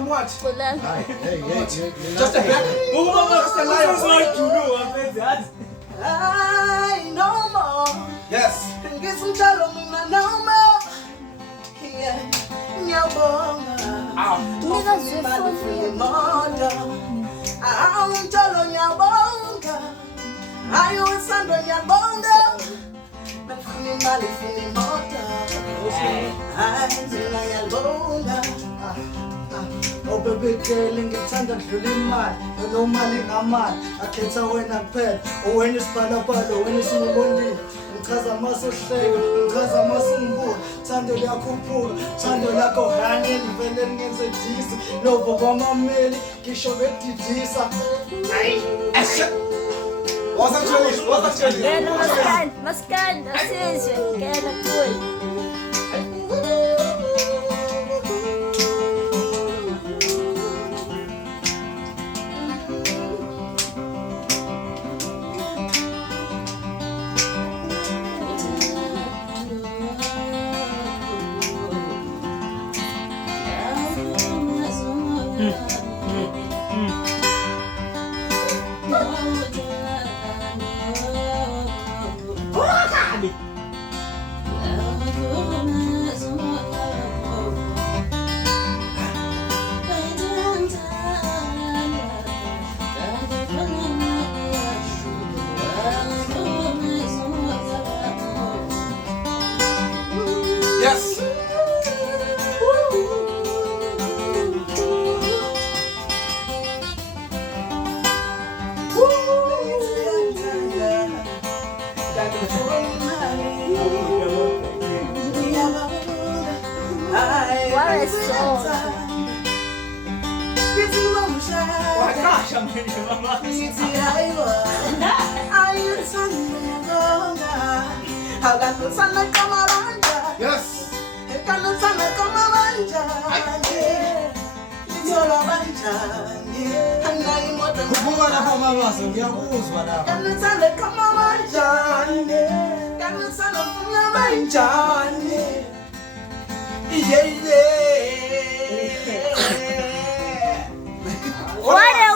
I'm what? Hey, Just a bit. Just a lion. I no more. Yes. Get some tell me no more. Yeah, nyabonga. Nigga, je I'm telling nyabonga. Ayo sando nyabonga. Nafuni mali funi mota. Ay, zina nyabonga. Oh baby girl, ngithanda kudlula imali, nomali ngamali, akhetha wena kuphela. Wena isiphalaphala, wena esingibonile. Ngichaza mase uhleka, ngichaza mase ungibuka. Thando liyakhuphuka, thando lakho hanye livele lingenze disi. Novo bamameli, ngisho bedidisa. Hayi, What's up, Charlie? What's up, Charlie? Gana maskan, asisya, gana cool. Yes. What a song. Oh my gosh, I'm in your mama. Yes. Kubuka lapha mamazo, ngiyakuzwa lapha. What a